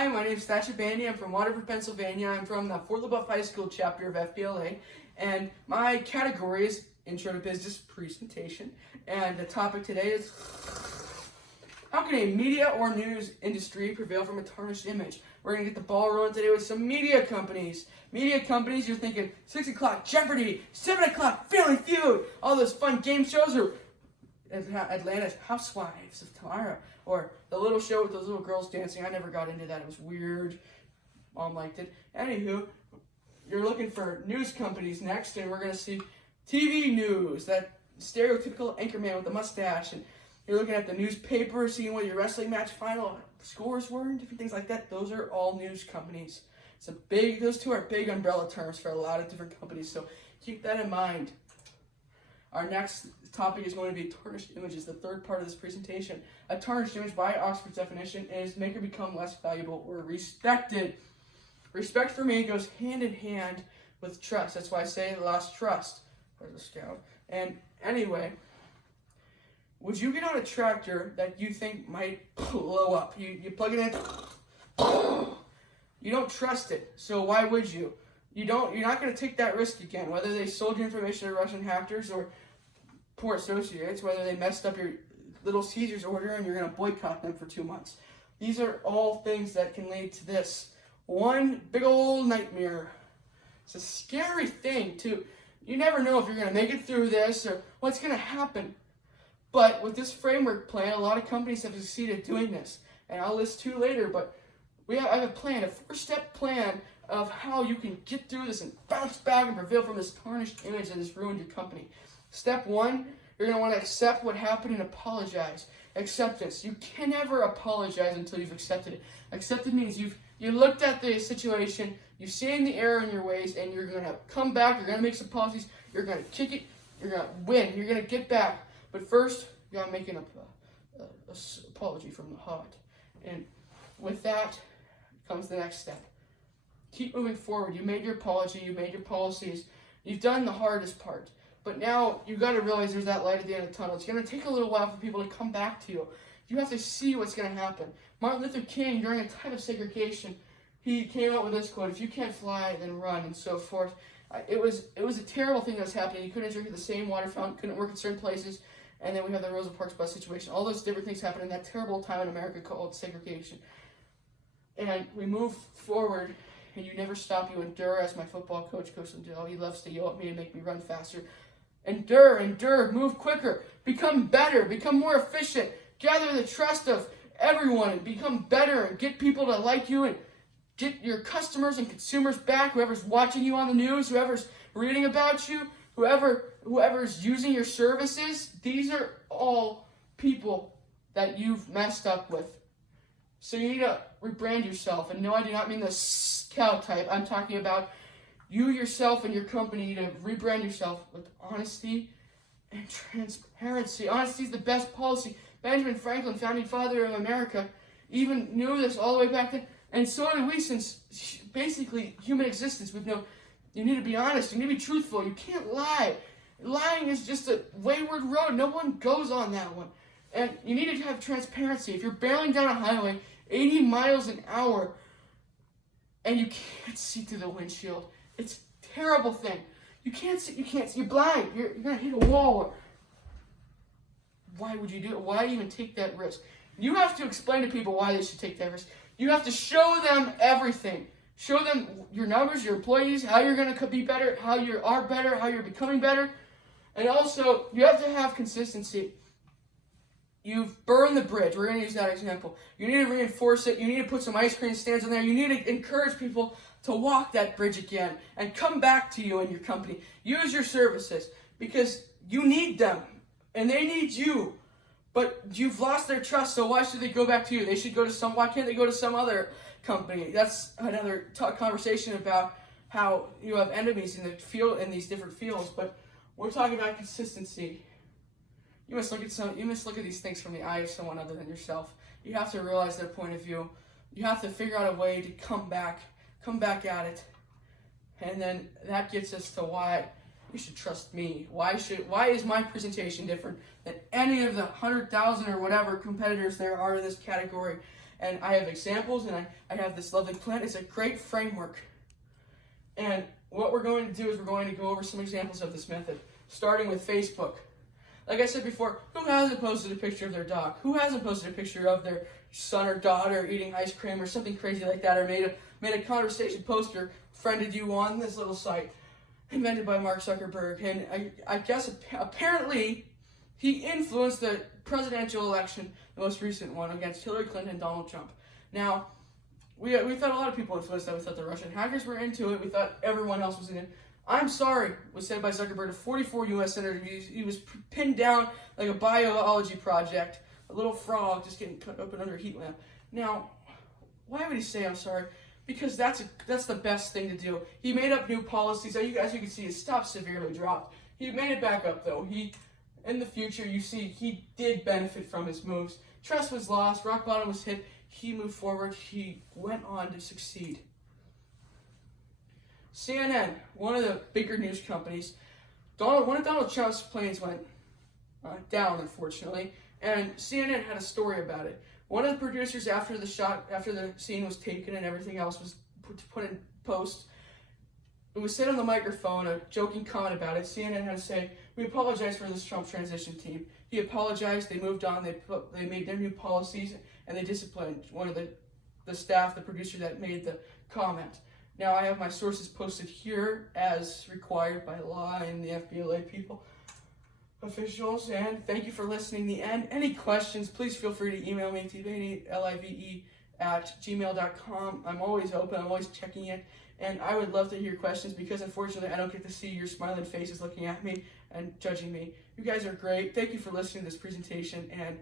Hi, my name is Thatcher Baney. I'm from Waterford, Pennsylvania. I'm from the Fort LaBeouf High School chapter of FBLA, and my category is Intro to Business Presentation. And the topic today is, how can a media or news industry prevail from a tarnished image? We're going to get the ball rolling today with some media companies. Media companies, you're thinking 6 o'clock Jeopardy, 7 o'clock Family Feud, all those fun game shows, or Atlanta's Housewives of Tomorrow, or the little show with those little girls dancing. I never got into that. It was weird. Mom liked it. Anywho, you're looking for news companies next, and we're going to see TV news, that stereotypical anchorman with the mustache, and you're looking at the newspaper, seeing what your wrestling match final scores were, and different things like that. Those are all news companies. Those two are big umbrella terms for a lot of different companies, so keep that in mind. Our next topic is going to be tarnished images, the third part of this presentation. A tarnished image, by Oxford's definition, is make or become less valuable or respected. Respect for me goes hand in hand with trust. That's why I say lost trust as a scout. And anyway, would you get on a tractor that you think might blow up? You plug it in, you don't trust it, so why would you? You're not going to take that risk again, whether they sold your information to Russian hackers or poor associates, whether they messed up your Little Caesars order and you're going to boycott them for 2 months. These are all things that can lead to this one big old nightmare. It's a scary thing, too. You never know if you're going to make it through this or what's going to happen. But with this framework plan, a lot of companies have succeeded doing this. And I'll list 2 later, but I have a plan, a 4-step plan of how you can get through this and bounce back and prevail from this tarnished image that has ruined your company. Step 1, you're going to want to accept what happened and apologize. Acceptance. You can never apologize until you've accepted it. Accepted means you looked at the situation, you've seen the error in your ways, and you're going to come back, you're going to make some policies, you're going to kick it, you're going to win, you're going to get back. But first, you got to make an apology from the heart. And with that comes the next step. Keep moving forward. You made your apology, you made your policies, you've done the hardest part. But now you've got to realize there's that light at the end of the tunnel. It's going to take a little while for people to come back to you. You have to see what's going to happen. Martin Luther King, during a time of segregation, he came out with this quote, "If you can't fly, then run," and so forth. It was a terrible thing that was happening. You couldn't drink at the same water fountain, couldn't work in certain places, and then we have the Rosa Parks bus situation. All those different things happened in that terrible time in America called segregation. And we move forward, and you never stop. You endure, as my football coach, Coach Lindell, he loves to yell at me and make me run faster. Endure, move quicker, become better, become more efficient, gather the trust of everyone and become better and get people to like you and get your customers and consumers back, whoever's watching you on the news, whoever's reading about you, whoever's using your services. These are all people that you've messed up with. So you need to rebrand yourself. And no, I do not mean the scout type. I'm talking about you yourself and your company need to rebrand yourself with honesty and transparency. Honesty is the best policy. Benjamin Franklin, founding father of America, even knew this all the way back then. And so did we, since basically human existence. We've known you need to be honest. You need to be truthful. You can't lie. Lying is just a wayward road. No one goes on that one. And you need to have transparency. If you're barreling down a highway 80 miles an hour and you can't see through the windshield, it's a terrible thing. You can't see, you're blind, you're going to hit a wall. Why would you do it? Why even take that risk? You have to explain to people why they should take that risk. You have to show them everything. Show them your numbers, your employees, how you're going to be better, how you are better, how you're becoming better. And also, you have to have consistency. You've burned the bridge. We're going to use that example. You need to reinforce it. You need to put some ice cream stands in there. You need to encourage people to walk that bridge again and come back to you and your company. Use your services because you need them and they need you. But you've lost their trust, so why should they go back to you? Why can't they go to some other company? That's another conversation about how you have enemies in the field, in these different fields. But we're talking about consistency. You must look at these things from the eye of someone other than yourself. You have to realize their point of view. You have to figure out a way to come back at it. And then that gets us to why you should trust me. Why is my presentation different than any of the 100,000 or whatever competitors there are in this category? And I have examples, and I have this lovely plan. It's a great framework. And what we're going to do is we're going to go over some examples of this method, starting with Facebook. Like I said before, who hasn't posted a picture of their dog? Who hasn't posted a picture of their son or daughter eating ice cream or something crazy like that, or made a conversation post or friended you on this little site invented by Mark Zuckerberg? And I guess apparently he influenced the presidential election, the most recent one, against Hillary Clinton and Donald Trump. Now, we thought a lot of people influenced that. We thought the Russian hackers were into it. We thought everyone else was in it. I'm sorry, was said by Zuckerberg to 44 U.S. senators. He was pinned down like a biology project, a little frog just getting put up under a heat lamp. Now, why would he say I'm sorry? Because that's the best thing to do. He made up new policies. As you can see, his stock severely dropped. He made it back up, though. In the future, you see, he did benefit from his moves. Trust was lost. Rock bottom was hit. He moved forward. He went on to succeed. CNN, one of the bigger news companies, one of Donald Trump's planes went down, unfortunately, and CNN had a story about it. One of the producers, after the scene was taken and everything else was put in post, it was said on the microphone, a joking comment about it. CNN had to say, "We apologize for this Trump transition team." He apologized. They moved on. They made their new policies, and they disciplined one of the staff, the producer that made the comment. Now, I have my sources posted here as required by law and the FBLA officials, and thank you for listening to the end. Any questions, please feel free to email me to Baney, live@gmail.com. I'm always open, I'm always checking it, and I would love to hear questions because unfortunately I don't get to see your smiling faces looking at me and judging me. You guys are great. Thank you for listening to this presentation, and